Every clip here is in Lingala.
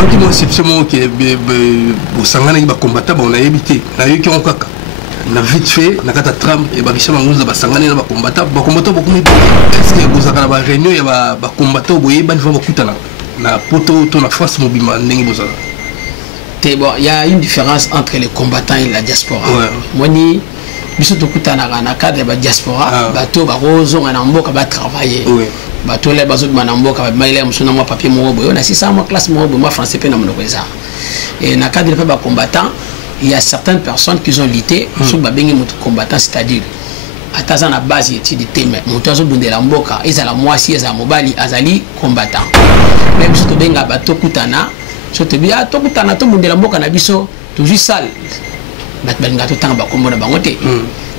donc moi c'est seulement que au sangana ba combattant on a évité na yo qui on kaka na vite fait na kata tram et ba Richard Mangunza ba sangana na ba combattant beaucoup est-ce que vous avez ba réunion ya ba combattant boye ba va kutana na poto to na face mobima ndenge bozala. Bon, il y a une différence entre les combattants et la diaspora. Moi ni biso to kutana na cadre ba diaspora bato ba rozo na mboka ba travailler. Bato les bazo na mboka ba maile musuna mo papier mo boyo na 600 mo classe mo moi français pe na monoko eza. Et na cadre ba combattants, il y a certaines personnes qui ont lutté sur ba bengi moto combattant, c'est-à-dire ataza na base étude thème moto azo bundela mboka ezala mwasi ezala mobali azali combattant. Même si to benga bato kutana soto bia to kutana to bundela mboka na biso toujours sale. Bat benga to tanga ba kombo na bangote.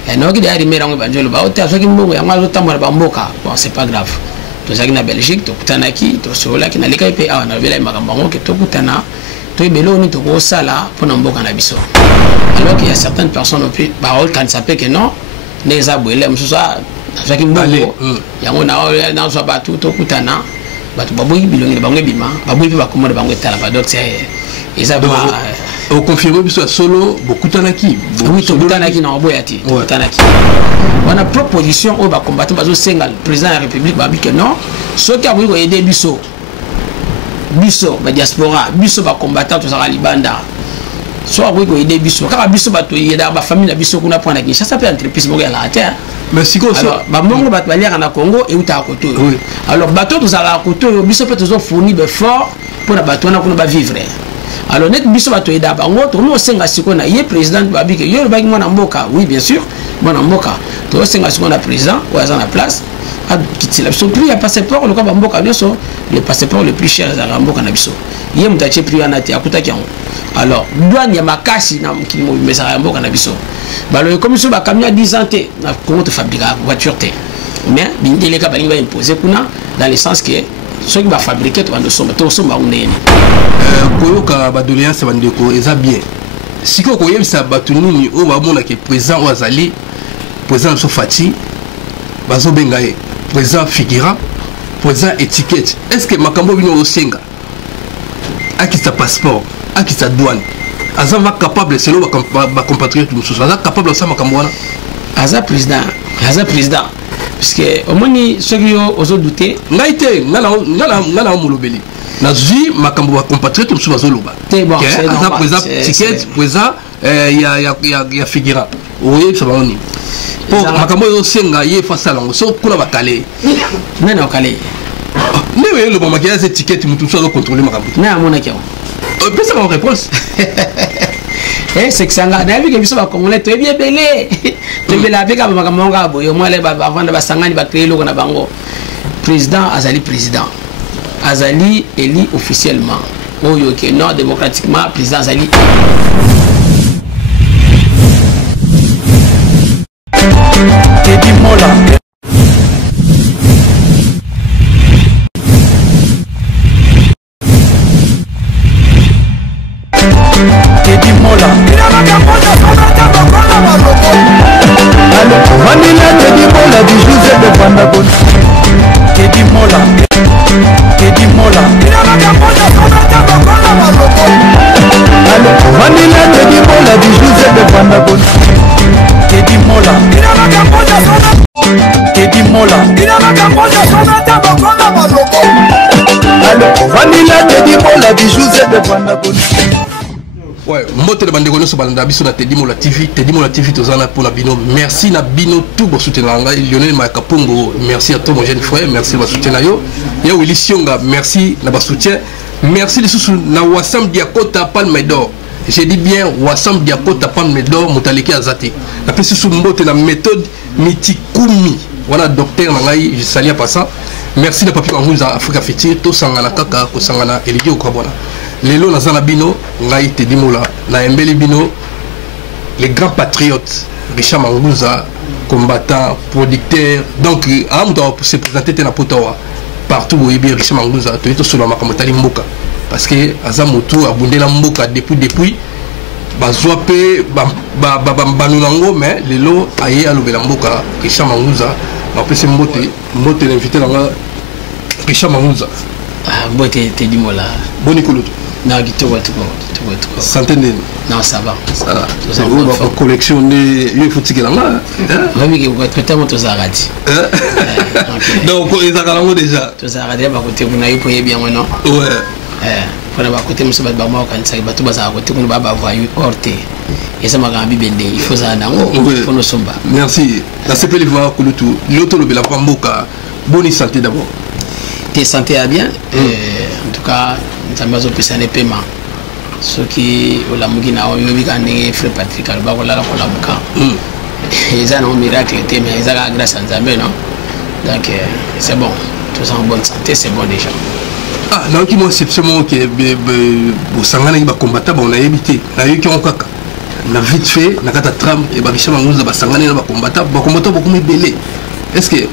Et non qui derrière mera ngo banjolo ba ota soki mbongo ya ngalo tamara ba mboka. Bon c'est pas grave. To zaki na Belgique to kutana ki to sola ki na leka pe awa na bela makambo ngo ke to kutana to belo ni to ko sala pona mboka na biso. Alors qu'il y a certaines personnes au pays parole quand ça peut que non les abouele mususa zaki mbongo yango na so ba to kutana bato baboyi bilongi bango bima baboyi pe bakomoda bango etala ba donc c'est eza ba au confirmer biso solo bokutanaki oui tokutanaki na oboyati tokutanaki on a proposition au ba combattre bazo senga le président de la République ba bike non ceux qui a voulu aider biso ba diaspora biso ba combattant to sala libanda so a voulu aider biso kaka biso bato yeda ba famille na biso kuna prendre qui ça peut entreprise mo ya la terre. Mais si quoi alors ba mongo bat baliaka na Congo et uta koto alors bateau to sala koto biso peut toujours fournir be fort pour la bateau na kuna ba vivre. Alors net biso bato eda bango to no senga sikona ye président babike yo ba mwana mboka oui bien sûr mwana mboka to senga sikona président ou à la place a quitter la prix ya passeport le ka mboka biso le passeport le plus cher za mboka na biso ye mutache prix anati akuta kyango. Alors douane ya makasi na mkili mo mesa mboka na biso balo comme so ba camion 10 ans te na comment te fabriquer voiture te mais bindele ka balinga imposer kuna dans le sens que ceux qui va fabriquer to somba unene koyoka ba doléance bandeko eza bien siko koyebisa bato nini o ba mona ke président Ouazali président Sofati bazo bengaye président Figuera président étiquette est-ce que makambo bino osenga akisa passeport akisa douane aza va capable selon ba compatriotes mususu aza capable ça makambo wana aza président parce que au moins ceux qui ont douté ngaite ngala molobeli na zui makambo ba compatriotes mususu bazoloba c'est bon aza président étiquette président ya Figuera oye ça va oni pour makambo yo senga ye face lango so kuna bakale nana okale newe le bon maquillage étiquette mutu so contrôler makambo na amona kiao peut-être ma réponse c'est que ça nga na bi ke biso ba congolais to bien belé to be la beka ba makambo nga boyo moi les ba vendre ba sangani ba créer loko na bango président azali élu officiellement oyo ke non démocratiquement président azali Teddy Mola Vanilla Teddy Mola du José de Bandabon Teddy Mola Vanilla Teddy Mola du José de Bandabon Teddy Mola Vanilla Teddy Mola du José de Bandabon. Ouais, mbote de bandeko nyonso balanda biso na Teddy Mola TV tozana pour la bino. Merci na bino tout pour soutenir ngai Lionel Makapongo. Merci à toi mon jeune frère, merci pour soutien na yo. Ya Willy Sionga, merci na ba soutien. Merci les sous na Wassam Diakota Palme d'Or. J'ai dit bien Wassam Diakota Palme d'Or mutaleki azate. Na pesi sous mbote na méthode Mitikumi. Voilà docteur ngai, je salue pas ça. Merci de papier en Africa Fiti to sangana kaka ko sangana eligi okabona. Lelo nazana bino ngai Teddy Mola na embeli bino les grands patriotes Richard Mangunza combattant producteur donc am doit se présenter na potawa partout où bien Richard Mangunza to eto solo makamotali mboka parce que azamoto abundela mboka depuis bazwa pe ba banunango mais lelo aye alobela mboka Richard Mangunza na pese mbote l'invité là Richard Mangunza mbote Teddy Mola Boni Koloto Non, tu santé nini? Non, ça va. Ça va. On va collectionner. Il faut tirer là. Oui, peut-être que tu as raté. Donc, ils ont déjà. Tu as raté, tu as bien, non? Ouais. Pour avoir côté monsieur Badbama quand ça va tout bas à côté qu'on va avoir eu orté et ça m'a gambi bende il faut ça nango il faut nous somba. Merci. La CPL va couler tout. L'autre le la pamboka. Bonne santé d'abord. T'es santé à bien en tout cas ça m'a opéré un paiement ce qui au la mugina au yobi kan ne frère Patrick alba ko la ko la buka et ça non miracle était mais ça grâce à Nzambe non donc c'est bon tout ça en bonne santé c'est bon déjà. Ah, non, qui m'a exceptionnellement que au Sangana il va combattre, on a évité. On a eu qui ont caca. On a vite fait, on a fait tram et bah Michel Mangouza va Sangana il va combattre beaucoup plus belé. Est-ce que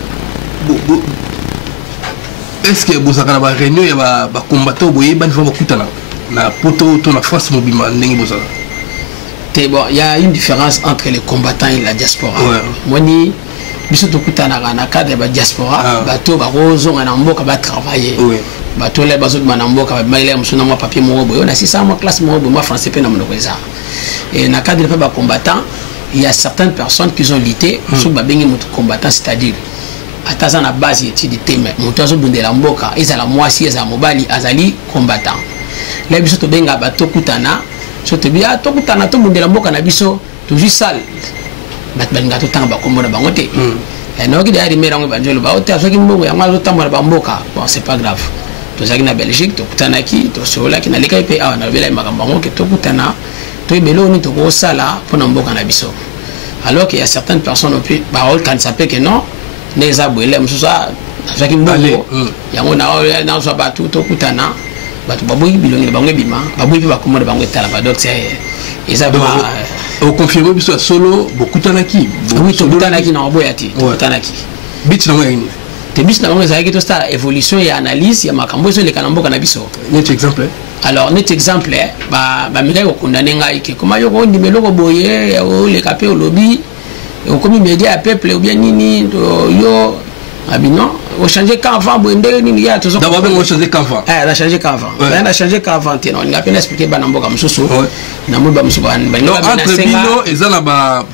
vous avez une réunion et va combattre au bout ban va kutana na poto to na France mobima ndenge bozala. Bon, il y a une différence entre les combattants et la diaspora. Moi ni biso to kutana na cadre de la diaspora, bato ba rozo na mboka ba travailler. Bato les bazot manamboka ba maile musuna moi papier mo boyo na 600 moi classe mo boyo moi français pe na monoko ça. Et na cadre de ba combattant, il y a certaines personnes qui ont lutté sur ba bengi moto combattant c'est-à-dire ataza na base étude thème moto azo bundela mboka ezala mwasi ezala mobali azali combattant. Là biso to benga bato kutana so te bia to kutana to bundela mboka na biso toujours sale. Bat benga to tanga ba kombo na bango te. Et non qui derrière mes rangs banjolo ba ote aso ki mbongo ya ngalo tamba ba mboka bon c'est pas grave. Tozaki na Belgique tokutana ki tosola ki na leka pe awa na bela makambo ngo ke tokutana to ibelo ni to ko sala pona mboka na biso alors qu'il y a certaines personnes au plus parole quand ça peut que non les abouele mususa azaki mbongo yango na so ba tokutana batu baboyi bilongi bango bima baboyi ba komoda bango etala ba donc c'est eza ba au confirmer biso solo bokutana ki oui tokutana ki na oboyati tokutana ki bit na ngani bis na bango ezalaki to sta évolution et analyse ya makambo so le kanamboka na biso net exemple alors net exemple ba mika ko condamner ngai ke comment yo ko ndimelo ko boye o le capé au lobby o comme média à peuple ou bien nini yo abino o changer quand avant boende nini ya to d'abord on changer quand avant la changer quand avant on a changer quand avant tino on a peine expliquer banamboka mususu na muba mususu ba entre bino ezala ba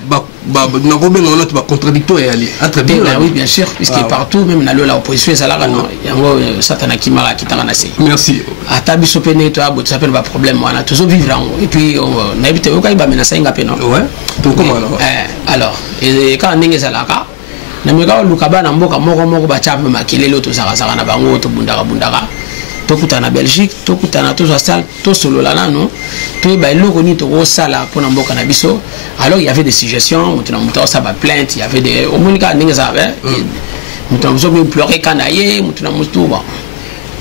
na robenga on a contradictoire ali entre bino oui bien sûr puisque partout même na la opposition ezala non yango satana kimara kitanga na se merci atabiso pene to abo ça s'appelle ba problème on a toujours vivre et puis na éviter o kai ba menacer ngape non ouais to comment alors et quand ndenge ezalaka na meka luka na mboka moko ba chape makelelo to saka na bango to bundaka to kutana Belgique to kutana to sala to solo la nano to ba eloko ni to ko sala pona mboka na biso alors il y avait des suggestions mutuna muta ça ba plainte il y avait des au monika ndenge ça va mutuna muso be pleurer kanaye mutuna mutu bon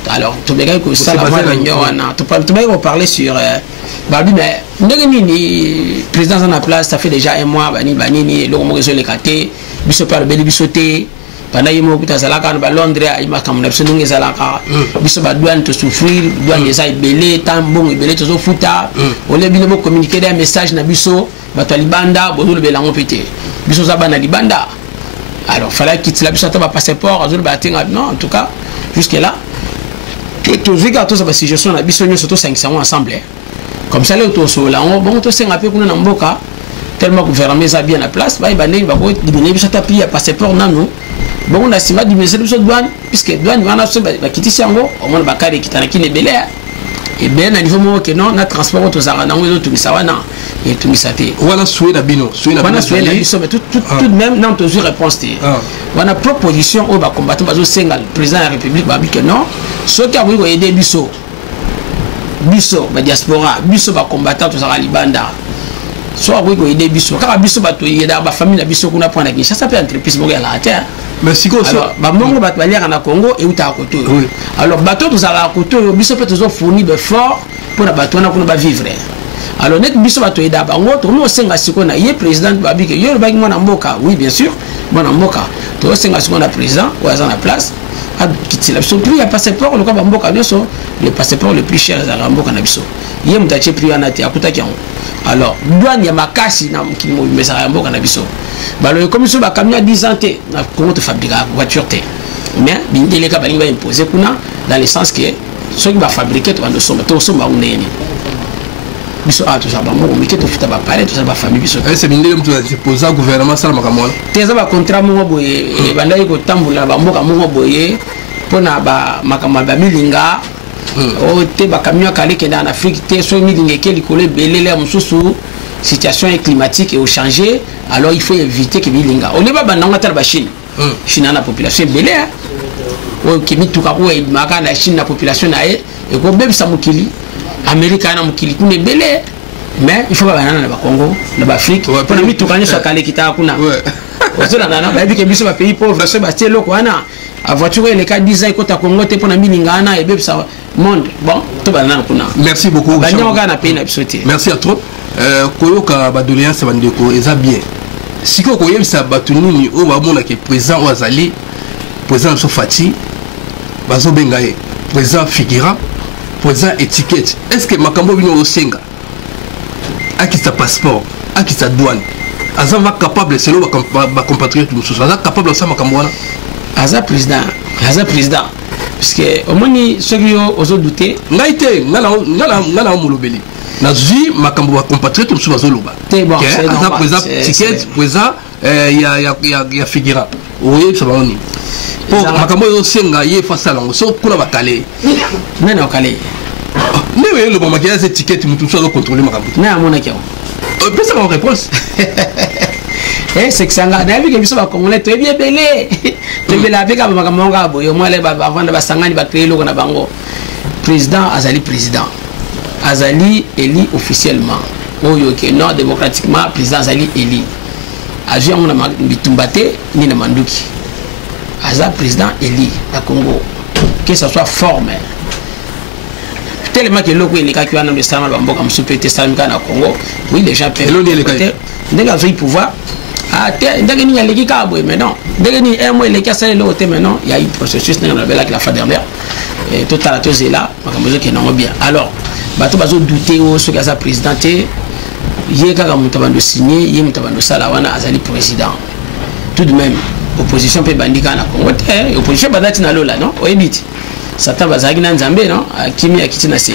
alors to bega ko sala wana to bega parler sur babi mais ndenge ni président en place ça fait déjà un mois bani le mo réseau les katé biso par beli bisoté pendant yimo kuta zalaka ba Londres ay makam na biso ndenge zalaka biso ba douane to souffrir douane eza ibele tambong ibele to futa o le bino mo communiquer des messages na biso ba to libanda bozo le belango pété biso za bana libanda alors fallait quitter la biso ta ba passeport azul ba tinga non en tout cas jusque là que regarde tout ça ba situation na biso nyo surtout 500 ensemble comme ça le to so là on bon to senga pe kuna na mboka tellement gouvernement ça bien la place ba ibane ba ko diminuer biso ta pi passeport nanu bon on a sima diminuer biso douane puisque douane wana so ba kitisi yango au moins ba kare kitana ki ne belé et ben à niveau mo que non na transport to zara na ngo to misawana et to misate wana souhait na bino wana souhait na biso mais tout de même non toujours réponse té wana proposition au ba combattre ba zo sengal président de la république ba bi que non ceux qui a voulu aider biso ba diaspora biso ba combattant to zara libanda soit oui ko aider biso kaka biso ba to yeda ba famille na biso kuna prendre qui ça peut entreprise mo la terre mais si ko ba mongo ba baliaka na Congo et uta koto alors bateau to zala koto biso peut toujours fournir de fort pour na bateau na kuna ba vivre alors net biso ba to yeda ba ngoto mo senga siko na ye président ba bi que yo ba mona mboka oui bien sûr mona mboka to senga siko na président ou à la place a quitter la biso puis ya passeport le ka ba mboka biso le passeport le plus cher za mboka na biso ye mutache prix ana te akuta kiango alors douane ya makasi na mukili mo mesa ya mboka na biso balo comme so ba camion 10 ans te na Congo te fabriquer voiture te mais bindele ka balinga imposer kuna dans le sens que ceux qui va fabriquer tout somba uneni biso a tout ça ba mo mais que tout futa ba parler tout ça ba famille biso c'est bien de se poser gouvernement ça makamona teza ba contrat mo boye banda ko tambula ba mboka mo boye pona ba makama ba milinga o te ba camion kali ke en Afrique te so milinga ke likole belele mususu situation climatique et au changer alors il faut éviter que milinga on est pas bananga tar ba Chine Chine na population belé o kimi tuka ko e maka na Chine na population na e ko bebisa mukili Amérique na mukili kune belé mais il faut pas banana na Congo na Afrique pour mi tuka ni so kale kita kuna ozona na ba bi ke biso ba pays pauvre so ba tielo ko ana a voiture les cas 10 ans ko ta Congo te pour na milinga na e bebisa monde bon to banana kuna. Merci beaucoup. Merci à toi. Koyoka badoléance bandeko eza bien. Siko koyebisa batunini o bamona ke président Ouazali président Sofati bazo bengaye président Figuera président étiquette est-ce que makambo bino osenga akita passeport akita douane aza va capable selon ba compatriote mususu aza capable ça makambo wana aza président parce que au moni sogio ozo douter ngaite ngala mulobeli nazui makambo ba compatriote mususu bazoloba aza président étiquette président ya Figuera oye ça va oni pour makambo yo senga ye face à l'ango so kuna bakale nana okale mais le moment qu'il y a cette étiquette mutu so contrôler makambo na amona kiao peut ça ma réponse c'est que ça nga na biso ba congolais to bien belé to bela avec ba makambo nga boyo moi les ba vanda ba sangani ba créer loko na bango président Azali élu officiellement oyo ke non démocratiquement président Azali élu aji on a bitumbate ni na manduki aza président élu à Congo que ça soit forme tellement que loko il ka kiwana le salama bamboka msupete salama na Congo oui les gens peuvent ndega zo pouvoir ah ndega ni yaleki ka boy mais non ndega ni un mois les ka sale le côté maintenant il y a eu processus na la bela que la fois dernière et total tous est là makambo ke non bien alors bato bazo douter o ce que ça présidenté yé kaka mutabando signé yé mutabando sala wana azali président tout de même opposition peut bandika na Congo te opposition badati na lola non oyebiti sata bazaki na nzambe non akimi akitina se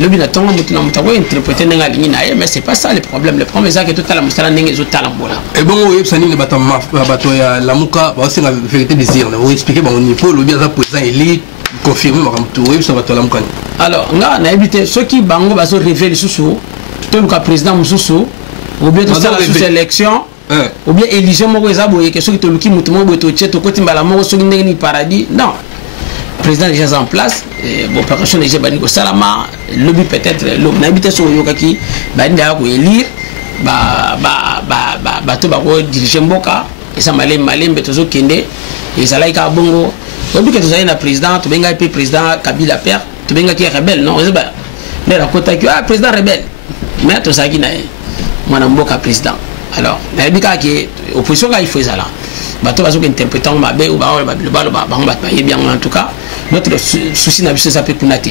lobi na tonga mutuna mutako interpréter nga lingi na mais c'est pas ça le problème c'est que tout à la mustala ndenge zo tala mbola et bon oyebisa nini bato ya lamuka ba senga vérité désir na expliquer ba on faut lobi za président élite confirmer makamto oyebisa bato ya lamuka alors nga na ebité ceux qui bango bazo révéler susu to le président mususu ou bien tout ça sous élection ou bien éligion moko eza boye que ceux qui to luki mutu mo boye to tcheto kotimbala moko soki ndenge ni paradis non président déjà en place bon opération déjà bani ko salama lobby peut-être lobby na habité so yokaki bani da ko élire ba to ba ko diriger mboka et ça malembe tozo kende et ça laika bongo lobby que toza na président to benga pe président Kabila père to benga ki rebelle non c'est ba les rakota ki président rebelle mais to ça ki na mwana mboka président alors na bika ki opposition ka il faut ça là bato bazo ko interpréter mabe ou ba bien en tout cas notre souci na biso ça peut kunate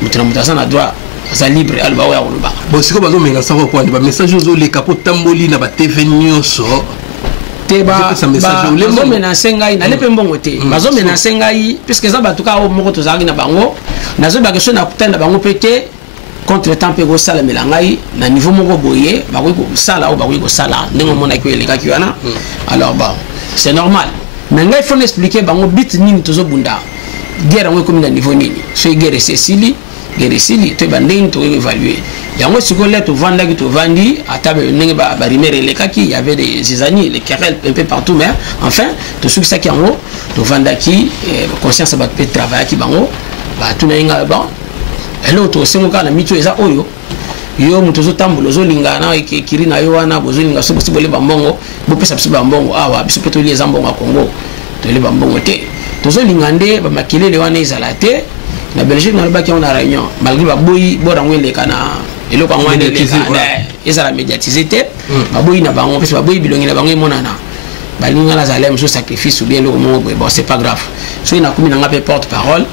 mutuna mutasa na droit ça libre alba wa oloba bon siko bazo menga sa ko ba message zo le capot tamboli na ba TV nyoso te ba bazo menacer ngai na lepe mbongo te bazo menacer ngai puisque ça ba tout cas au moko to zaki na bango nazo ba question na kutana bango pété contre temps pe go sala melangai na niveau moko boye ba ko sala ou ba ko sala ndenge mona ko eleka kiwana alors bon c'est normal mais ngai faut expliquer bango bit nini tozo bunda guerre ngwe comme na niveau nini so guerre Cécile to banding to évaluer yango sikola to vanda ki to vandi atabe ndenge ba rimere les kaki il y avait des années les querelles un peu partout mais enfin to suki ça qui en haut to vanda ki conscience ba peut travailler ki bango ba tuna inga bon hello to sengoka na micho eza oyo yo mutozo tambulo zo lingana ekiri na yo wana bozo linga so possible bambongo bo pesa biso bambongo awa biso peto li ezambongo a Congo to li bambongo te tozo lingande ba makilele wana ezala te na Belgique na ba ki on a réunion malgré ba boyi bo rango le kana eloko ngwana le kana ezala médiatisé te ba boyi na bango pesa ba boyi bilongi na bango monana ba linga na zalem so sacrifice ou bien le mo bon c'est pas grave so ina kumi na ngape porte parole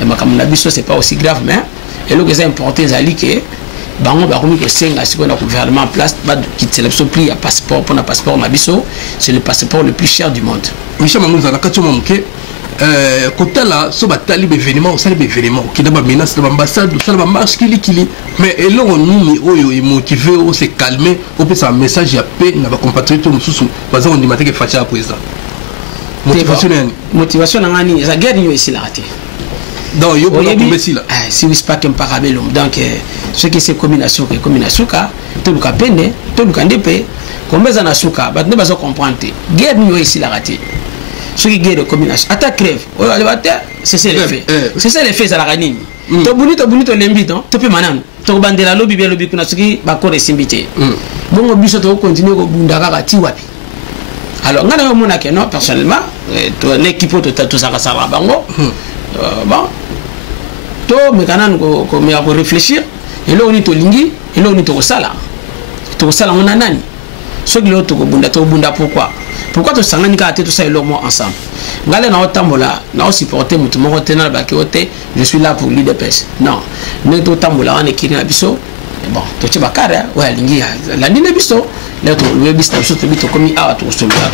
et makamuna na biso c'est pas aussi grave mais eloko c'est important zali que bango ba komi ko senga siko na gouvernement en place ba qui sélection prix à passeport pour na passeport na biso c'est le passeport le plus cher du monde Michel Mamunza na katio mamuke kotala so batali l'événement osali l'événement qui n'a pas menace de l'ambassade ça va marche kili mais elongo nini oyo est motivé au se calmer au peut un message ya paix na ba compatriotes mususu baza on dimate ke facha président motivation ngani za guerre yo ici là raté donc yo pour tomber ici là si vous pas qu'un parabellum donc ce qui c'est combination ka to luka pende to luka ndepe kombeza na suka ba ne bazo comprendre guerre yo ici là raté ce qui guerre de combination attaque crève oyo ale bate c'est ça les faits c'est ça les faits za la ranini to buni to lembi to pe manano to bandela lobi bien lobi kuna soki ba ko resimbité bongo biso to continuer ko bunda kaka ti wapi. Alors ngana yo mona ke non personnellement to l'équipe to ça bango bon to me kanan ko me ko réfléchir et là on est to lingi et là on est to sala on a nani so que to bunda pourquoi to sangani ka te to ça lo mo ensemble ngale na otambola na o supporter mutu moko tena ba ke ote je suis là pour l'IDPS non ne to tambola on ekiri na biso bon to ci bakara wa lingi la ndine biso là to le biso biso to bito komi a to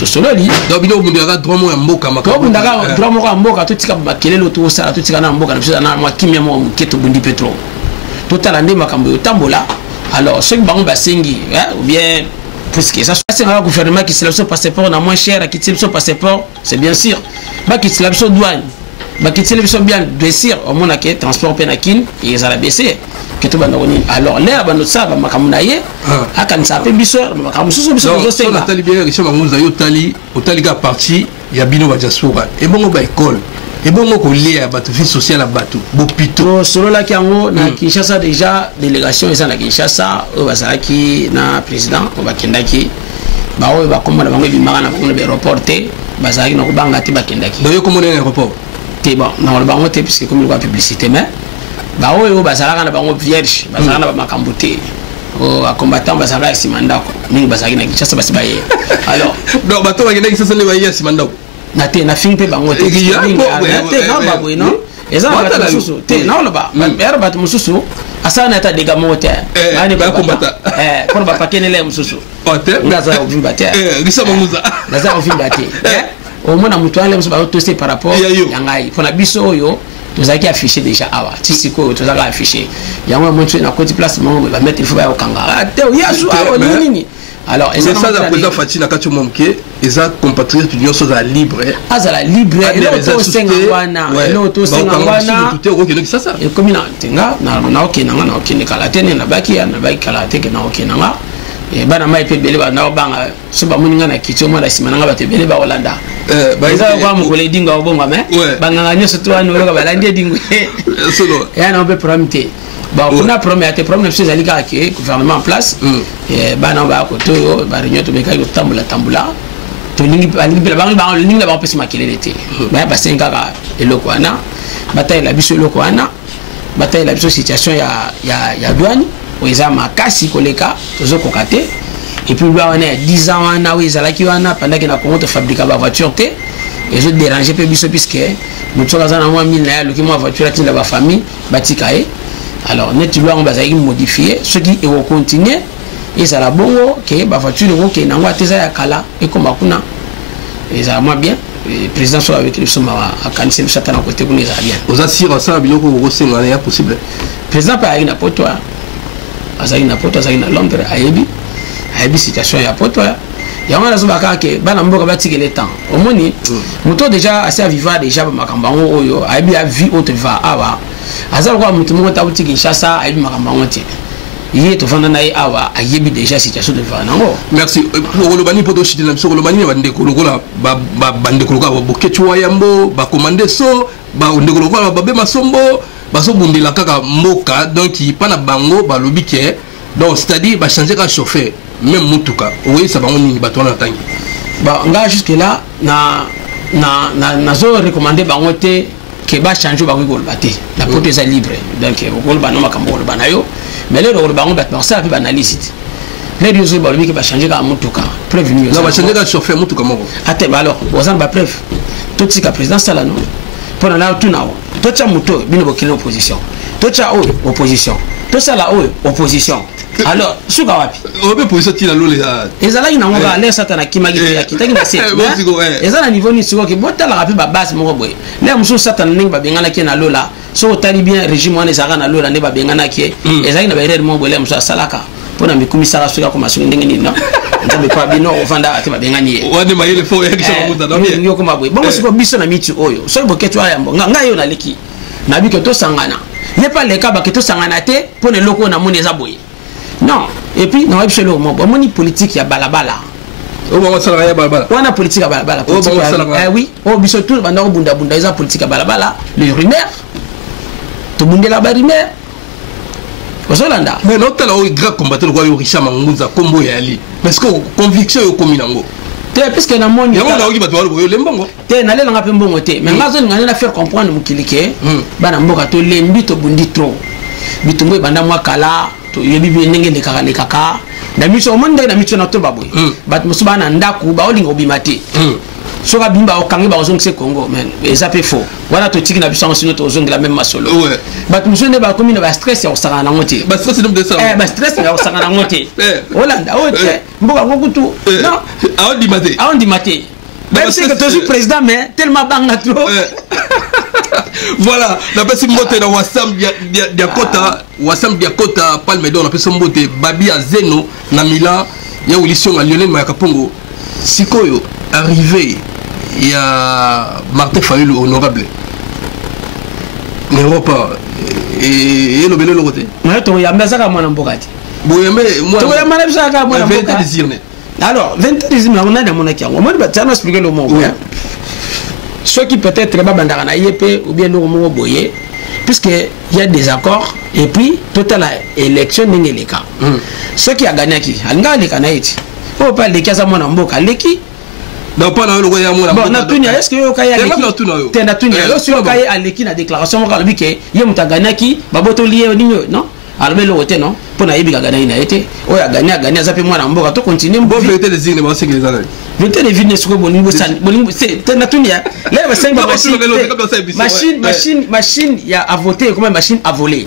solo li donc bino bundaka dromo ya mboka makako bundaka dromo ya mboka to tika bakelelo to sala to tika na mboka na biso na mwa kimia mo keto bundi petro to tala nde makambo yo tambola alors ceux qui bango basengi ou bien puisque ça c'est un gouvernement qui se le passeport na moins cher qui tire son passeport c'est bien sûr ba qui tire son douane ba qui tire son bien bien sûr au moins que transport penakin et ça la baisser que tout bandoni alors là ba notre ça ba makamuna ye akan ça pe biso makamu so biso zo senga tali bien que chama nguza yo tali otali ga parti ya bino ba diaspora et bongo ba école et bongo ko lia ba vie sociale à batu bopito solo la kiango na Kinshasa déjà délégation eza na Kinshasa o bazaki na président o bakendaki ba o ba komona bango bimaka na bango be reporter bazaki na ko banga ti bakendaki donc yo komona aéroport te bon na le bango te puisque comme la publicité mais ba o bazalaka na bango vierge bazalaka na ba makambote o combattant bazalaka simandako ningi bazaki na Kinshasa basibaye alors donc bato bakendaki sasa ne baye simandako na te na fin pe bango te na babu no eza na ba susu te na loba ba ba mususu asana ta dega mote ani ba kombata ko ba pakene le mususu ote ngaza ovimba te ngisa banguza ngaza ovimba te o mona mutu ale musu ba toster par rapport yangai pona biso oyo tozaki affiché déjà awa tisiko tozaka affiché yango montre na côté place mo ba mettre il faut ba okanga te yasu awa nini. Alors, et ça la président Fatina Kacho Momke, ils ont compatriotes qui sont libre. Ah, ça la libre. Et l'auto sengwana, l'auto sengwana. Tout est ok, donc ça. Et comme il tenga, na ok ne kalatene na baki kalate ke na ok nanga. Et bana mai pe bele ba na banga so ba muninga na kicho mo la simana nga ba te bele ba Holanda. Ba za kwa mo kole dinga obonga me. Banga nyoso to anu ba lande dingo. Solo. Et na be prometé. Bon, on a promis à tes problèmes, c'est Zalika qui est gouvernement en place. Et ben on va à côté, réunion tout bécaye au tambula. Tout l'ingé la banque peut se maquiller l'été. Mais bah c'est un gars et le Kouana, bataille la biso le Kouana, bataille la biso situation ya douane, où ils ont ma casse koleka, toujours cocaté. Et puis là on est 10 ans on a où ils allaient wana pendant qu'il a commencé à fabriquer la voiture té. Et je dérangeais peu biso puisque nous sommes dans un mois 1000 là, le qui moi voiture là la famille, batikaye. Alors, net on va modifier ce qui est continuer et ça la bongo que ba voiture que nangwa teza ya kala et comme kuna et ça moi bien le président soit avec le soma à cancer le château à côté pour les bien aux assire ça biloko ko senga ya possible président pa ina poto azali na poto azali na Londres ayebi situation ya poto ya wana zo baka ke bana mboka batike le temps au moni moto déjà assez vivant déjà ba makambango oyo ayebi a vie autre va awa azal kwa mutu mo tabuti Kinshasa ayi makamba ngote yé to fanda na awa ayebi déjà situation de va nango merci pour le bani poto chiti na biso ko le bani ba ndeko lokola ba bandeko lokola ba ketchwa yambo ba commander so ba ndeko lokola ba be masombo ba so bundela kaka mboka donc pas na bango ba lobi ke donc c'est-à-dire ba changer ka chauffeur même mutuka oui ça bango nini bato na tangi ba nga jusque là na zo recommander bango te que va changer ba ko baté la porte est libre donc ko ba no makambo ko ba na yo mais le ko ba ngo ba ça peut analyse les deux ba lui que va changer ka mutuka preuve ni non va changer ka chauffeur mutuka moko ate ba alors bozan ba preuve tout ce que président sala non pour na tout na to cha muto bino bokina opposition to cha opposition tout ça là opposition alors suka wapi opposition tila lole ezala ina ngoka le satana kimagi kitaki na set ezala niveau ni siko ke botala rapi ba base moko boy le musu satana ning ba bengana ke na lola so tali bien régime wana ezaka na lola ne ba bengana ke ezali na ba erreur moko le musu salaka pona mikumisa suka ko masu ndenge ni no nzambe pa bino ofanda ate ba bengani wane mayele fo ya kisha muta na mi ngoko mabwe bongo siko biso na mitu oyo so boketu aya mbo nga yo na leki na biko to sangana n'est pas le cas ba ke to sangana te pona loko na moni eza boy. Non, et puis, non, absolument, bon, on politique, il y a balabala. Oh, on a politique à balabala. Oui, oh, mais surtout, on a bunda bunda, ils ont politique à balabala. Les rumeurs, tout le monde est là-bas, rumeurs. Mais non, tu as un grand combattant, le roi Richard Mangouza, Combo et Ali. Parce que conviction est comme Minango. Puisque dans le monde, il y a un peu de bon côté. Mais là, on a fait comprendre que Banamboka, les mbito bundi trop. Bitumbo, Bandamwa Kala. yebi ndenge le kaka na miso omonde na miso na to baboy bat musuba na ndaku ba olingo bimate so ka bimba okangi ba ozongise Congo men eza pe faux wana to tiki na biso sino to ozongela même masolo bat muso ne ba komi na ba stress ya osaka na ngote ba stress de ça ba stress ya osaka na ngote Hollande ote mboka ngokutu non aondi mate même si que tu es président mais tellement banga trop voilà, la personne montée dans Wassam Diakota, Wassam Diakota, Palmedon, la personne montée Babi Azeno, Namila, il y a Ulisson à Lionel Makapongo. Sikoyo, arrivé, il y a Martin Fayulu, honorable. L'Europe, et le Bélo Roté. Mais tu as mis ça comme un bocati. Moi, tu as mis ça comme un bocati. Alors, 20 ans, on a des monarchies. On m'a dit, tu as expliqué le mot. Ceux qui peut-être pas bandana IEP ou bien nous boyer puisque il y a des accords et puis total élection n'est les cas. Ceux qui a gagné qui anga les canaïti. On parle de casa mona mboka leki. Non pas dans le royaume mona. Bon na tunia est-ce que yo kaya leki? Te na tunia yo sur kaya aleki na déclaration mo kalobi ke yemu ta gagné qui baboto lié ninyo non? Alors le hotel non pour na yebiga gagné na été. O ya gagné zape mona mboka to continue bon vérité des signes c'est que les années. Vérité des vignes sur bolingo c'est na tunia. Là c'est machine il y a à voter comme machine à voler.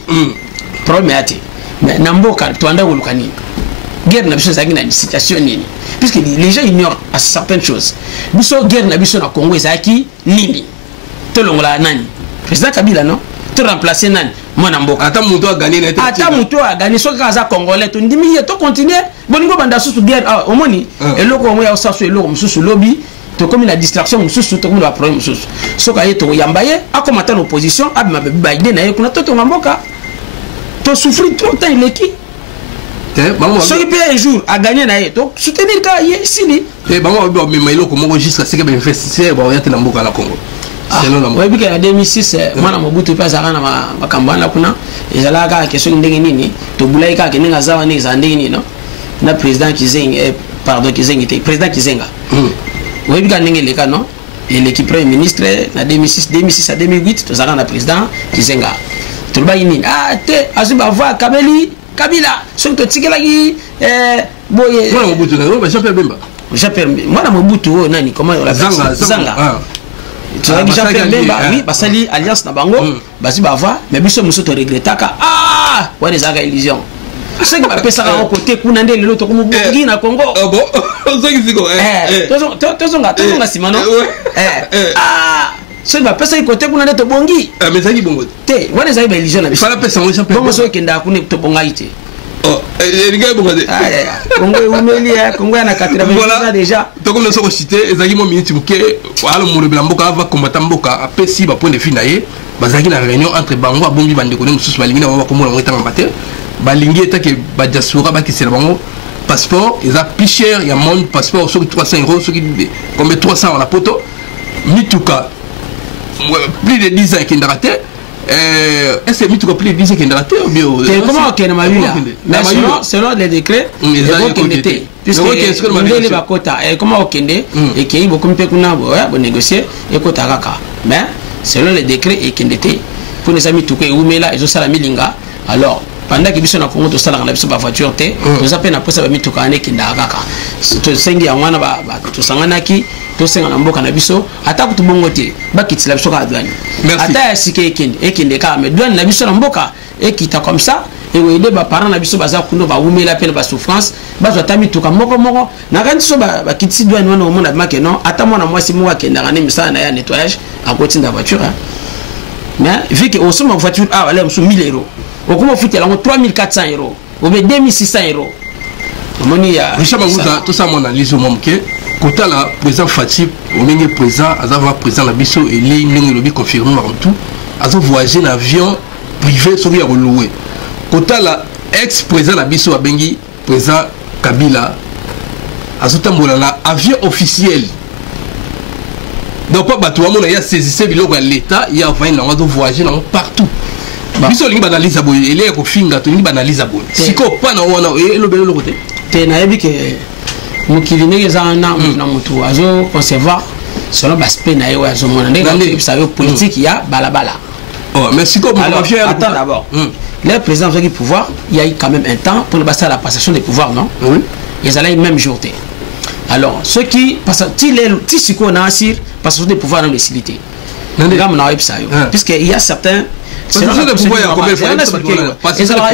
Problème ate. Mais namboka tuanda ulukani. Guerre na biso zaki na situation nini. Puisque les gens ignorent à certaines choses. Biso guerre na biso na Congo zaki nini. To longola nani. Président Kabila non? To remplacer nani? Mwana mboka. Ata muto a gagné na. Ata muto a gagné so kaza congolais to ndimi ye to continuer. Bolingo banda susu guerre omoni. Eloko mo ya osaso eloko mususu lobby. To comme la distraction mususu to comme la problème mususu. So ka ye to yambaye akomata l'opposition abima ba idée na ye kuna to mboka. To souffrir trop temps il est qui? Ce qui peut un jour à gagner naïe, donc soutenir quand il est ici. Et bah moi, mais il faut jusqu'à ce que ben fait, bah on y a tellement beaucoup à la Congo. C'est non. Oui, puis en 2006, moi na mobutu pas à na ma campagne là kuna. Et là ka question ndenge nini, to bulai ka ke ninga zawa ni za ndenge nini no. Na président Kizenga, pardon Kizenga était président Kizenga. Oui, puis ndenge le ka non. Et l'équipe premier ministre na 2006 à 2008, to zaka na président Kizenga. To ba yini ah te azuba voir Kabila, ce que tu boye. Moi, Mobutu, Jean-Pierre Bemba. Moi, Mobutu, nani, comment on l'appelle? Zanga. Tu as dit Jean-Pierre Bemba, oui, Basali, Alliance Nabango, Basi Bava, mais Bissot Mousso te regrettaka. Ah, ouais, les Zaga illusions. Ce qui m'appelle ça à côté, Kounande, l'autre comme Bourgi, na Congo. Ah bon? Tozonga Simano. Ah! C'est ma personne côté pour n'être bongi. Mais ça dit bon. Té, voilà ça est illusion. Il faut la personne au champion. Comment ça qui n'a pas de bongaïté. Oh, les gars bon. Congo Umelia, Congo na 80 déjà. Donc on le sort cité, ezaki mo minute muke, ala mo le blamboka va combattre mboka après si ba point de finaye, bazaki na réunion entre bango a bombi bande koné mususu balingi na ba ko mo na ngeta mbaté. Balingi eta ke ba diaspora ba ki c'est bango passeport, ils a plus cher, il y a mon passeport sur 300 €, sur qui comme 300 en la poto. Mituka plus de 10 ans qu'il a raté. Est-ce que tu as plus de 10 ans qu'il a raté ou bien comment on a vu là? Mais selon les décrets, il faut qu'il était. Puisque il va quota. Et comment on a et qu'il y a beaucoup de gens qui négocier et quota kaka. Mais selon les décrets et qu'il était pour les amis tout que où mais là ils ont ça la milinga. Alors pendant que biso na Congo to sala na biso ba voiture te nous appelle na posa ba mituka ane kinda kaka to sengi ya mwana ba to sangana ki to senga na mboka na biso ata kutu bongo te ba kitila biso ka douane ata ya sike ekende ka mais douane na biso na mboka ekita comme ça et oui des parents na biso baza kuno ba umela pe ba souffrance bazo tami tuka moko na kandi so ba kitisi douane wana au monde que non ata mwana mwasi mo akenda ngane misana na ya nettoyage à côté de la voiture mais vu que au somme voiture allez on 1000 euros au comment foutre là 3400 euros ou bien 2600 euros moni ya Richard Banguza tout ça mon analyse au moment que kota la président Fatih au même président azava président la biso et li ndenge lobi confirmer par tout azo voyager en avion privé sur ya louer kota la ex président la biso abengi président Kabila azo tambola na avion officiel donc pas bato amona ya saisissé biloko ya l'état ya va na azo voyager na partout biso lingi banaliza boye ele ko finga to lingi banaliza boye siko pa na wana elobelo lokote te na yebi ke mokili ndenge eza na mutu azo concevoir selon l'aspect na yo azo mona ndenge ça yo politique ya balabala. Oh mais siko attends d'abord le président qui pouvoir il y a eu quand même un temps pour passer à la passation des pouvoirs non oui ils allaient même jour. Alors ceux qui parce que si siko na assir passation des pouvoirs dans les civilités ngam na web ça yo puisque il y a certains c'est le pouvoir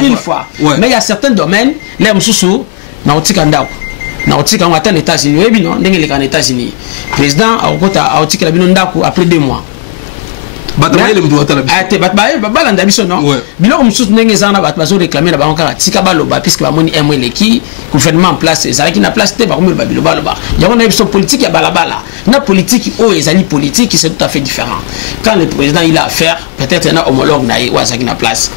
une fois mais il y a certains domaines les mususu na otikanda na otika ngata na États-Unis webi non ndenge les États-Unis président akota otika la bino ndako après 2 mois bataba ile mtu atala biso ate bataba balanda biso non biloko mususu ndenge zana bat bazo réclamer na banka tika baloba puisque ba moni ML qui gouvernement en place ezalaki na place te ba komi ba biloba loba yango na biso politique ya balabala na politique o ezali politique c'est tout à fait différent quand le président il a affaire peut-être un homologue na wazaki na place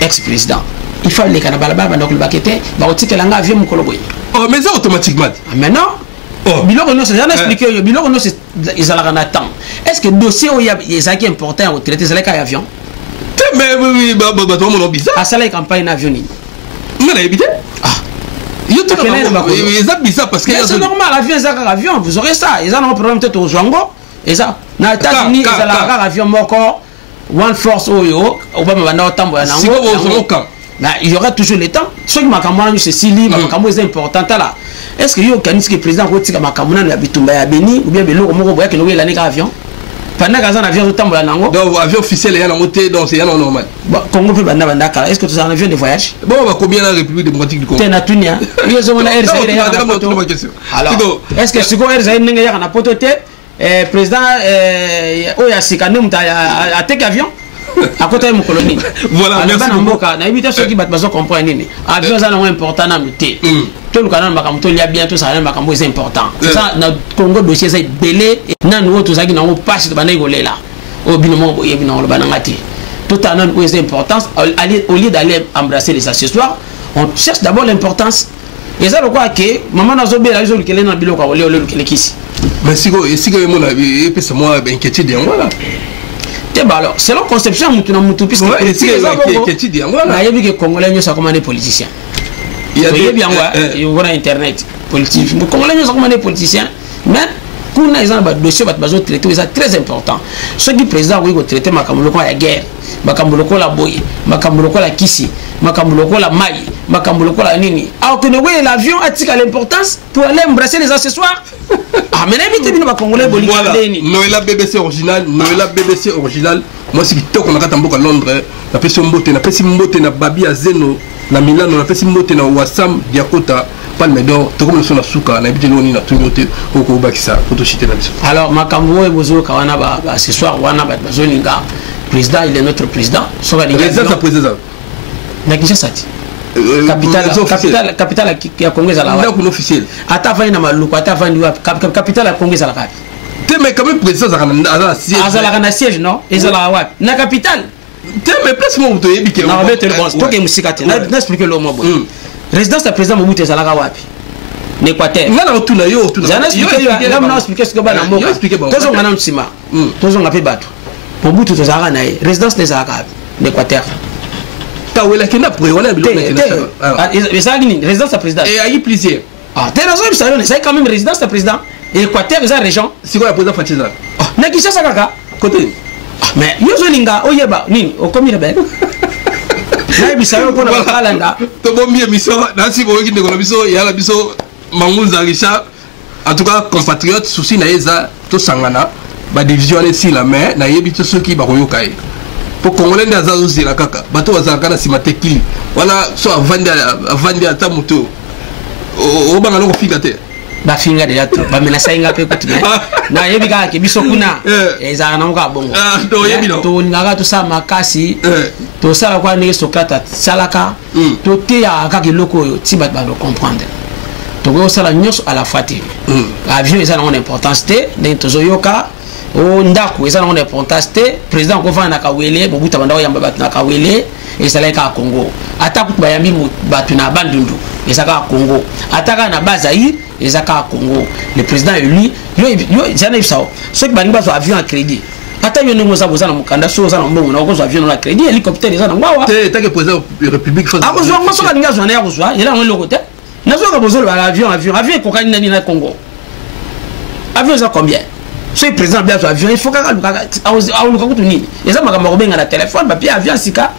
ex-président il faut les canabalaba donc le baqueté ba otika langa avion mukolo boy oh mais ça automatiquement maintenant oh biloko no c'est jamais expliqué biloko no c'est ezalaka na temps est-ce que dossier o ya ezaki important au traiter ezalaka avion mais oui ba to mon bizarre à ça campagne avion ni ngana éviter yo to ça bizarre parce que c'est normal avion ezaka avion vous aurez ça ils ont un problème peut-être au Joango et ça na États-Unis ezalaka avion moko one force oyo obama banda otambola nango il y aura toujours le temps. Ce qui m'a dit, c'est si libre, c'est important là. Est-ce que il y a un président qui a bitumba ya beni ou bien belo comme on voit que nous l'année avion. Pendant que un avion autant là nango. Donc avion officiel est en montée donc c'est normal. Congo peut banda banda est-ce que tu as un avion de voyage? Bon on va combien la République démocratique du Congo? T'es na tunia. Ils ont la RZA. Alors est-ce que ce qu'on RZA n'enga ya na potote président oya sikane muta a tek avion? À côté de mon colonie. Voilà, merci beaucoup. Na éviter ceux qui battent pas comprendre nini. Avion ça non important na muté. Tout le canal makamto il y a bien tout ça makambo c'est important. C'est ça na Congo dossier c'est belé na nous tous ça qui n'ont pas de bana igolé là. Au binomo boye binomo banangati. Tout à nan c'est importance au lieu d'aller embrasser les accessoires, on cherche d'abord l'importance. Et ça quoi que maman na zobe la zo le kele na biloko ole ole le kele kisi. Mais si go mon avis et c'est moi inquiétude voilà. Alors, c'est la conception de mutu puisque il y a Congolais qui sont comme des politiciens. Il y a bien internet politique. Les Congolais sont comme des politiciens, mais quand on a des dossiers qui sont très importants. Ceux qui président oui traiter makamuloko la guerre, makamuloko la boye, makamuloko la kisi, makamuloko la maille, makamuloko la nini. Alors que l'avion a l'importance pour aller embrasser les accessoires. Ah mais n'habitez pas Congolais voilà. Noëlla BBC original, Noëlla BBC original. Moi c'est qui toque on a à Londres, la personne mbote na Babi Azeno, na Milano, la personne mbote na Wassam Diakota, Palme d'Or, tout comme le son à Souka, na habité l'oni na Tunyote, Oko Bakisa, Photochité na biso. Alors makambo et bozo kawana ba ce soir wana ba zolinga. Président il est notre président. Président sa président. Na Kinshasa. Capitale qui a Congo za la wa. Ndako officiel. Ata fa ina maluko, ata fa ndiwa capitale ya Congo za la kapi. Mais quand même président za siège. Azala na siège non? Ezala wa. Na capitale. Mais place moi to yebi ke. Na ba tele bon, to ke musikate. Na expliquer le mot bon. Résidence du président Mobutu ezala ka wapi? N'Équateur. Ngana otuna yo otuna. Zana expliquer yo, ngam na expliquer ce que ba na mboka. Tozo ngana msima. Tozo ngape bato. Mobutu tozala na ye. Résidence ezala ka n'Équateur. Tawela kena préwala biloko mais ça ni résidence du président et ayi plusieurs t'es raison ça c'est quand même résidence du président et Équateur c'est région c'est quoi la président Fatiza na Kinshasa kaka côté mais yo zolinga oyeba nini okomi rebel na bisayo ko na kalanda to bombi émission na si ko kinde ko na biso ya la biso Mangunza Richard en tout cas compatriotes souci na eza to sangana ba division ici la mais na yebi to ceux qui ba koyoka pour congolais nde aza ozela kaka bato bazalaka na nsima te kili wana so avandi ata moto obanga longo finga te bafinga deja to bamenasa inga pe kutu na yebi kaka ke biso kuna ezala na ngoka bongo to ngaka to sa makasi to sala kwa ndenge Socrate salaka to te ya kaka loko ti bat ba comprendre to go sala nyos à la fois te avion ezala na importance te ndenge tozoyoka o ndako ezala na importance te président ko fa na kawele mobuta banda yamba bat na kawele ezala ka Congo ataku bayambi batu na bandundu ezaka Congo ataka na Bazaïr ezaka Congo le président élu yo jana ifsao ceux qui bani bazo avion à crédit ata yo nengo za bozana mukanda so za na mbongo na ko avion na crédit hélicoptère ezana ngwawa te take président république fa ako zo ngo so ka ninga zo na ya kozwa yela ngo lokote na zo ka bozolo ba avion ko kani nani na Congo avion za combien ce président bien avion il faut ka luka au luka kutu nini eza makamba ko benga na téléphone ba pia avion sika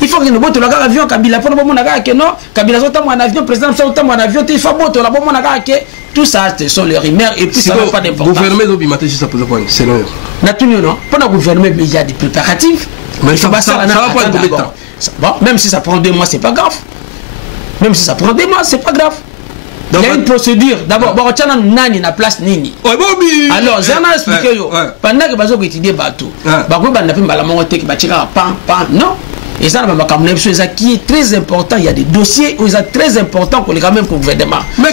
il faut que nous bottons la avion Kabila pour le moment que non Kabila sont en avion président sont en avion il faut botter la bon que tout ça ce sont les rumeurs et puis ça n'a pas d'importance gouvernement doit bimater ça pose point c'est non na tout non pendant gouvernement il y a des préparatifs mais ça va pas de temps bon même si ça prend 2 mois c'est pas grave même si ça prend 2 mois c'est pas grave il y a une procédure d'abord bon tiens nani na place nini alors j'ai expliqué yo pendant que bazo étudier bateau ba ko banda pe mbala mongo te ki ba chika pan non. Et ça, qui est très important. Il y a des dossiers où c'est très important pour les quand même pour le gouvernement. Mais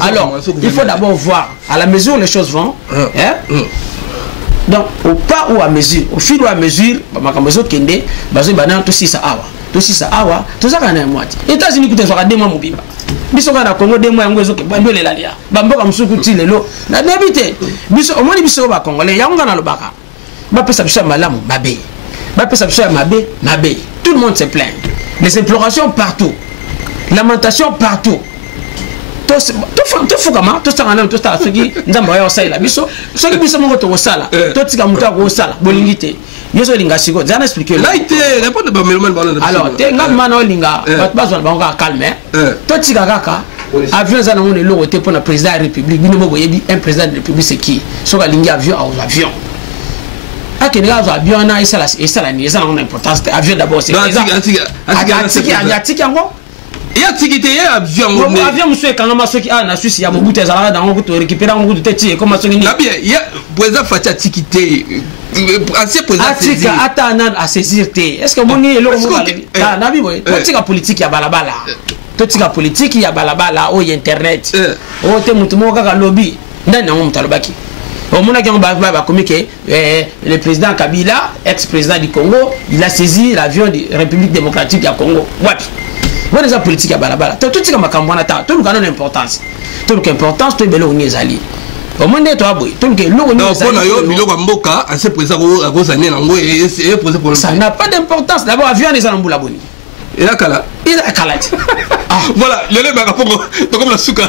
alors, il faut d'abord voir à la mesure où les choses vont. Donc, au pas ou à mesure, au fil ou à mesure, tout ça, États-Unis, écoutez, ça va 2 mois mobile. Biso kana Congo 2 mois ngozo ke bandole la lia. Bamboka musuku tilelo. Na débité. Biso au moins biso ba congolais yanga na lobaka. Ba pesa biso malamu mabe. Tout le monde se plaint. Les implorations partout. Lamentation partout. Tout comment tout ça tout ça ceux qui ndamba ya osala biso ceux qui biso mongo to osala tout tika muta ko osala bolingite yeso linga siko zana expliquer là il répond de Melman Balon alors te ngama no linga bazo na bango calme tout tika kaka avion zana ngone lo te pour na président de la république bino mo yebi un président de la république c'est qui so ka linga avion que les avions na ça ni ça a une importance avion d'abord c'est il y a tigité avion monsieur quand on ceux qui na Suisse il y a beaucoup de ça dans on récupérer on de tête comme ça ni bien il y a président Fatia tigité assez président attendre à saisir est-ce que mon est là na bi boy tika politique ya balabala tika politique ya balabala au internet au te mutu mo kaka lobby ndani ngo mutalobaki au monde qui va comme que le président Kabila ex-président du Congo il a saisi l'avion de la République démocratique du Congo wapi voilà ça politique à balabala tout ce comme makambo ta tout le canon d'importance tout l'importance tout belo ni ezali au monde toi boy tout que lo ni ezali non yo biloko mboka à ce président à cause année nango et poser problème ça n'a pas d'importance d'abord avion les alambula boni il a kala voilà le lema kapongo to comme la suka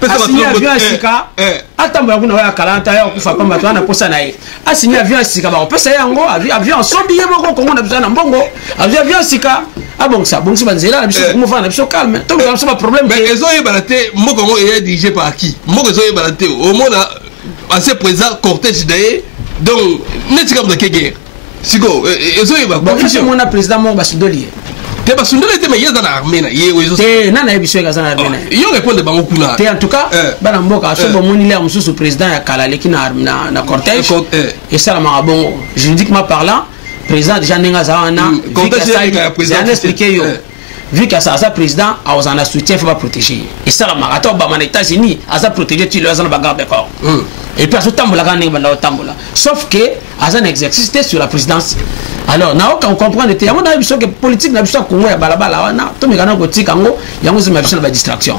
pesa ba avion sika atamba kuna wa kala anta ya kufa pamba to ana posa nae asigné avion sika ba pesa yango avion sombiye moko kongo na bisana mbongo avion sika bon ça banzela na biso comme fa na biso calme to comme ça pas problème mais ezo yebalate moko ngo est dirigé par qui moko ezo yebalate au monde à ce présent cortège d'ailleurs donc netika comme de guerre siko ezo yebako bon mon président mo basudoli te basundele te mais yeza na armée na ye wezo te nana ebiso ka sana armée yo répondre bango kuna te en tout cas bana mboka so bo moni le mususu président ya kala leki na cortège et ça la marabongo juridiquement parlant président déjà nenga za wana j'ai expliqué yo vu que ça président a osana soutien faut pas protéger et ça la marathon ba man États-Unis a ça protéger tu le ba garde corps et puis à ce tambola quand nenga ba tambola sauf que a un exercice sur la présidence alors na on comprend te yango na biso que politique na biso Congo ya balabala wana to mekana ko tika ngo yango zima biso na ba distraction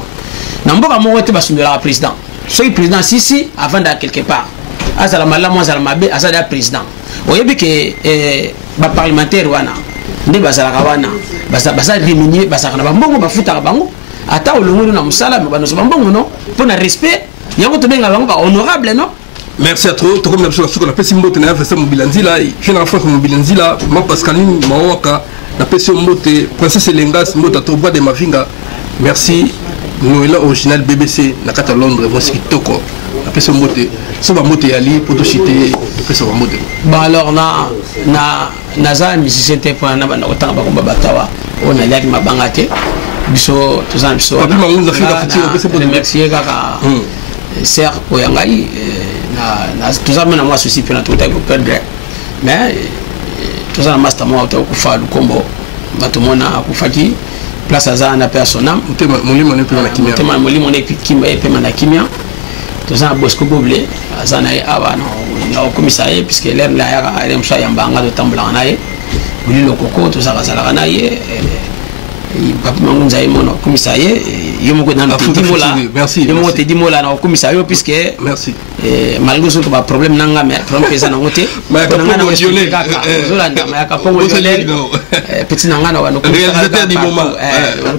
na mboka mo wote basundela la président ce président si avant d'aller quelque part azala malamu azala mabe azala président oyebi que ba parlementaire wana nde bazala kawana basa rémunéré basa na bambongo bafuta bango ata olongolo na musala me banoso bambongo non pour na respect yango to benga bango ba honorable non. Merci à toi. Comme la personne qui a fait Simbote, na fait Mobilanzila, je na France Mobilanzila, ma Pascaline Maoka, na fait Simbote, princesse Lengas, Mota Toba de Mavinga. Merci Noël original BBC na kata Londres moi c'est toko après ce mbote ça va monter ali pour tout citer après ça va monter bon alors na za musicien te pour na bana otanga ba batawa on a laki mabanga te biso tozana biso papi mangunza fika futuro pese pour remercier kaka ser oyangai na tozana na moi souci pe na tota ko perdre mais tozana master moi to ko fa lukombo batomona akufaki place aza na personnam tema molimo ne pe na kimia tema molimo ne kimia pe na kimia tozana Bosco Boblé aza na aba na commissariat puisque l'air la ya ya msa ya mbanga to tambula na ye buli lokoko tozaka zala na ye papi mangunza ye mono commissariat yo moko na timola merci yo moko te dimola na commissariat puisque merci malgré ce ba problème nanga mais problème pesa na ngote nanga na wesione kaka zolanda ma ya kapongo yolel petit nanga na wana réalisateur du moment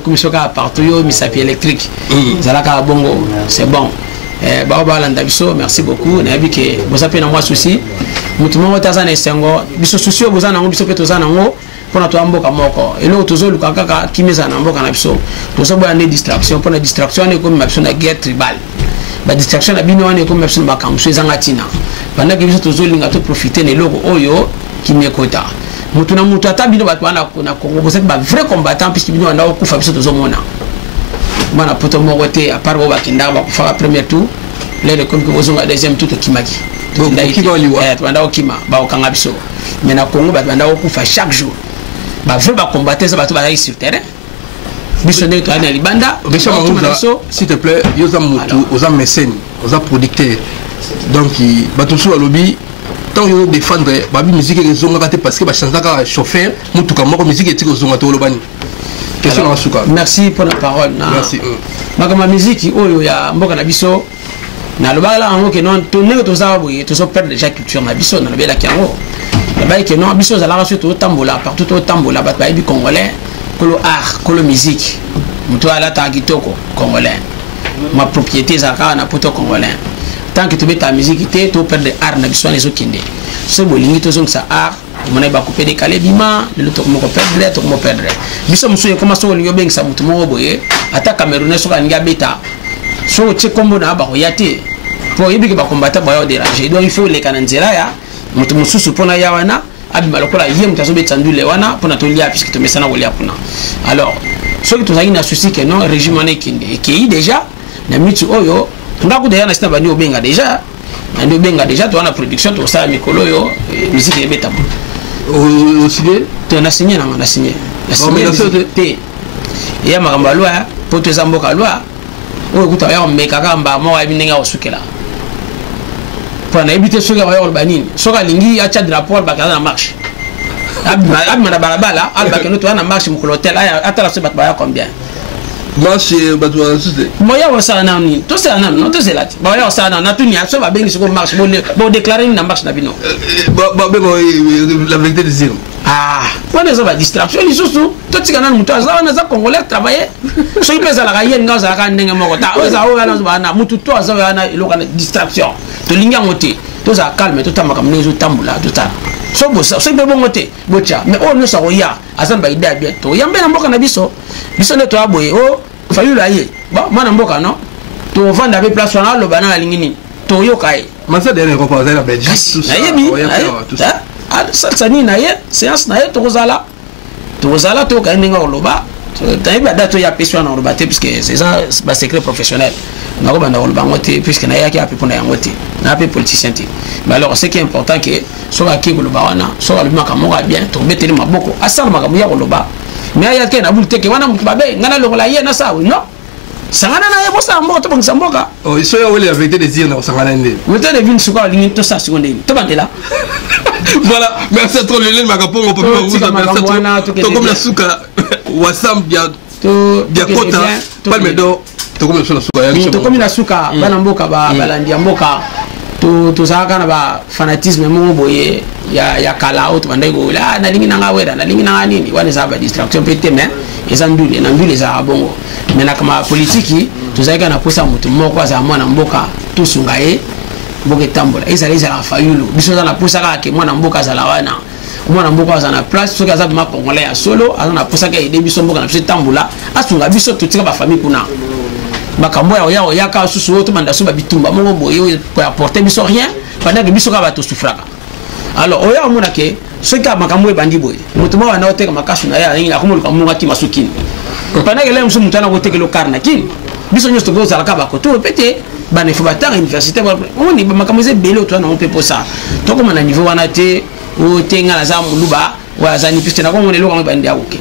commission ka partout yo misapi électrique zalaka bongo c'est bon balanda biso merci beaucoup na yabi ke boza pe na moi souci mutu mo taza na sengo biso souci boza na ngo biso pe toza na ngo pona to amboka moko elo tozo luka kaka kimeza na mboka na biso tozo boya ne distraction pona distraction ne comme biso na guerre tribal ba distraction na bino wane comme biso ba kamso ezanga tina banda ke biso tozo linga to profiter ne loko oyo kimekota mutu na mutu ata bino batwa na Congo boza ba vrai combattant puisque bino na ko fa biso tozo mona mana poto moko te à part ba kinda ba kufa premier tour les comme que bozonga deuxième tour to kimaki donc banda okima ba okanga biso mais na Congo banda okufa chaque jour ba vrai ba combattre ça ba to ba sur terrain biso ne to ana libanda s'il te plaît yoza mutu oza mécène oza producteur donc ba to so lobby tant yo défendre ba bi musique ezonga te parce que ba chanzaka chauffeur mutu ka moko musique etiko zonga to lobani. Merci pour la parole. Merci. Ma musique, oh ya mboka na biso. Na lobala ngo ke non tonne to za boye to so perdre déjà culture na biso na lobela kiango. La baye ke non biso za la raso to tambola partout to tambola ba baye bi congolais, kolo art, kolo musique. Muto ala ta kitoko congolais. Ma propriété za ka na poto congolais. Tant que tu mets ta musique te to perdre art na biso les okende. So bolingi to zong sa art on a coupé des calés bima le to mo perdre to mo perdre biso muso ye comment so lingo beng sa mutu mo boye ata camerounais so ka nga beta so che kombo na ba yate pour yebi ke ba combattre ba yo déranger donc il faut les kananzela ya mutu mususu pona ya wana abi malokola yem taso betandule wana pona to lia puisque to mesana wolia pona alors so que to zaki na souci que non régime na kinde et qui déjà na mitu oyo ngaku de yana sina bani obenga déjà na benga déjà to na production to sa mikolo yo musique e beta au signé tu as signé non on a signé la signé te ya makamba loi poto zamboka loi o kuta ya meka kamba mo wa bininga osukela pour na éviter ce gars ya banini soka lingi ya cha drapeau ba kana marche abi na balabala alba que nous to na marche mu hotel ata la se bat ba combien marche batwa sute moya wasa na ni to se na no to se lati ba ya wasa na tu ni aso ba bengi ko marche bo déclarer na marche na bino ba la vérité des zéro on est à distraction les sous tout ce qu'on a nous on a congolais travailler so il pèse la gagne nga za ka ndenge moko ta o za o yana bana mutu to za yana iloka distraction to linga ngote to za calme to tamaka mnezo tambula to ta so bosa so be bongote bocha mais on ne so ya azamba idea bien to yambe na mboka na biso ne to aboye o fayu la ye ba mana mboka no to vanda be place na lo bana lingini to yo kai masa de ne ko pa za la Belgique tout ça ça ni na ye séance na ye to zala to ka ndinga oloba tayiba dato ya peswa na oloba te puisque c'est ça ba secret professionnel na ko bana oloba ngote puisque na ya ki ape pona ngote na pe politicien te mais alors ce qui est important que so ka ki oloba wana so ka luma ka mo bien to beteli maboko asala makamu ya oloba mais ya ke na bulte ke wana mutu babe ngana lokola ye na sawa non sangana na ye bosa mboka to bangisa mboka oh iso ya wele la vérité des yeux na sangana ndé mutu de vin suka lingi to sa seconde to bandela voilà merci à toi Lionel Makapongo pour merci comme la souka wasam dia kota palme do to comme la souka to comme la souka bana mboka ba balandia mboka to saka na ba fanatisme mo boye ya kala auto bandai go la na lingi nanga wera na lingi nanga nini wana za ba distraction pete mais eza ndule na ndule za bongo mais na kama politiki to zaka na posa mutu moko za mwana mboka to sungaye mboka tambola eza la fayulu biso za na posa ka ke mwana mboka za la wana mwana mboka aza na place soki aza vraiment congolais ya solo aza na posaka aider biso mboka na biso tambola asunga biso totika ba famille kuna makambo ya oyaka susu to banda so ba bitumba moko boyo pour apporter biso rien pendant que biso ka ba to souffraka. Alors oya mona ke soki makambo ebandi boye mutu mwa na oteka makasu na ya ina komo lukamunga ki masukini pendant que là musu mutana koteka lo karna kini biso nyosto go zala ka ba ko to pete bana faut battre université on ni makambo ze belo to na on peut pour ça to comme na niveau wana te o tenga la za muluba wa za ni piste na ko ngone lo ka bandi akoke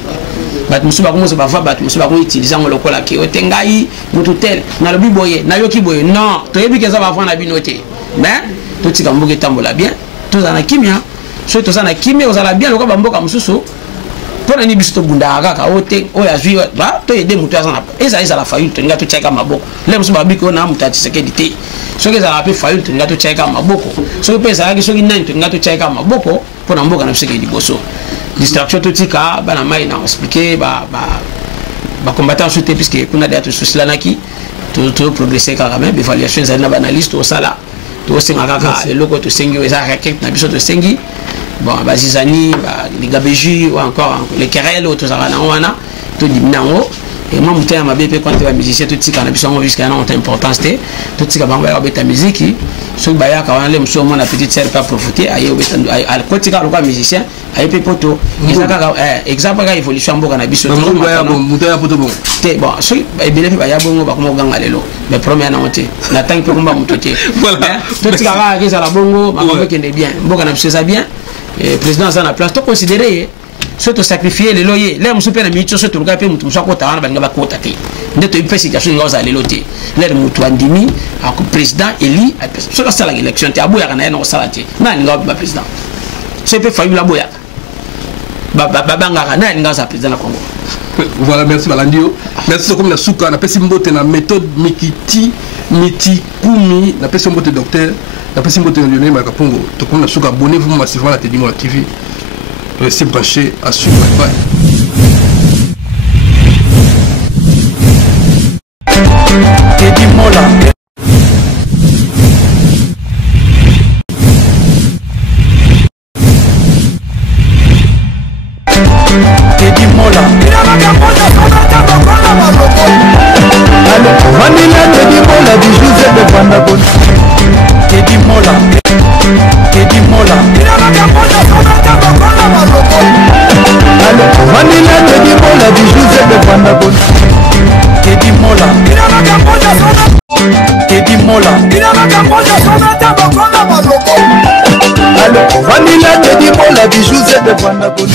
bat musuba ko musuba fa bat musuba ko utiliser ngo lokola ke o tengai mutu tel na lobi boye na yoki boye non to yebi ke za ba fa na binote mais to tika mboke tambola bien to za na kimia so to za na kimia o za la bien lo ka ba mboka mususu pour ni biso to bunda kaka o te o ya zwi ba to yede mutu azana eza la faillite nga to cheka maboko le musuba biko na mutati sekedi so ke za la pe faillite nga to cheka maboko so pe za ki so ki nani nga to cheka maboko pour na mboka na sekedi boso distraction tout tika bana mai na expliquer ba combattant sauter puisque kuna des soucis là naki to progresser quand même évaluation za na analyste au sala to senga kaka loko to sengi eza raquette na biso to sengi bon bazizani les gabeji ou encore les querelles autres ça na wana to dimnango et moi muté ma bébé quand tu es musicien tout tika na biso ngo jusqu'à na importance te tout tika ba ba beta musique so ba ya ka wana le muso mon petite sœur pas profiter aye obeta al kotika lo ka musicien aye pe poto ezaka exemple ka évolution mboka na biso to ba ya muté ya poto bon te bon so e bele ba ya bongo ba ko ganga lelo mais premier na monter na tank pe komba mutote voilà tout tika ka ke ça la bongo ma ko kende bien mboka na biso ça bien et président ça na place to considérer surtout sacrifier les loyers les musu pe na micho surtout le gape mutu musako tawana ba ngaba kota te ndeto ipe situation ngoza lelo te les mutu andimi a président eli so ka sala élection te aboya kana na sala te na ngaba ba président c'est pe fayu la boya ba ngaka na ngaba président na Congo. Voilà, merci Balandio. Merci comme la souka na pesi mbote na méthode miti kumi na pesi mbote docteur na pesi mbote Lionel Makapongo to comme la souka abonnez-vous massivement à Teddy Mola TV. Restez branchés à suivre. Bye. Teddy Mola. Teddy Mola. Vanilla Teddy Mola du Joseph de Vandabon. Teddy Mola. Teddy Mola. Vanilla Teddy Mola du Joseph de Vandabon. Teddy Mola. Teddy Mola. Vanilla Teddy Mola du Joseph de Vandabon.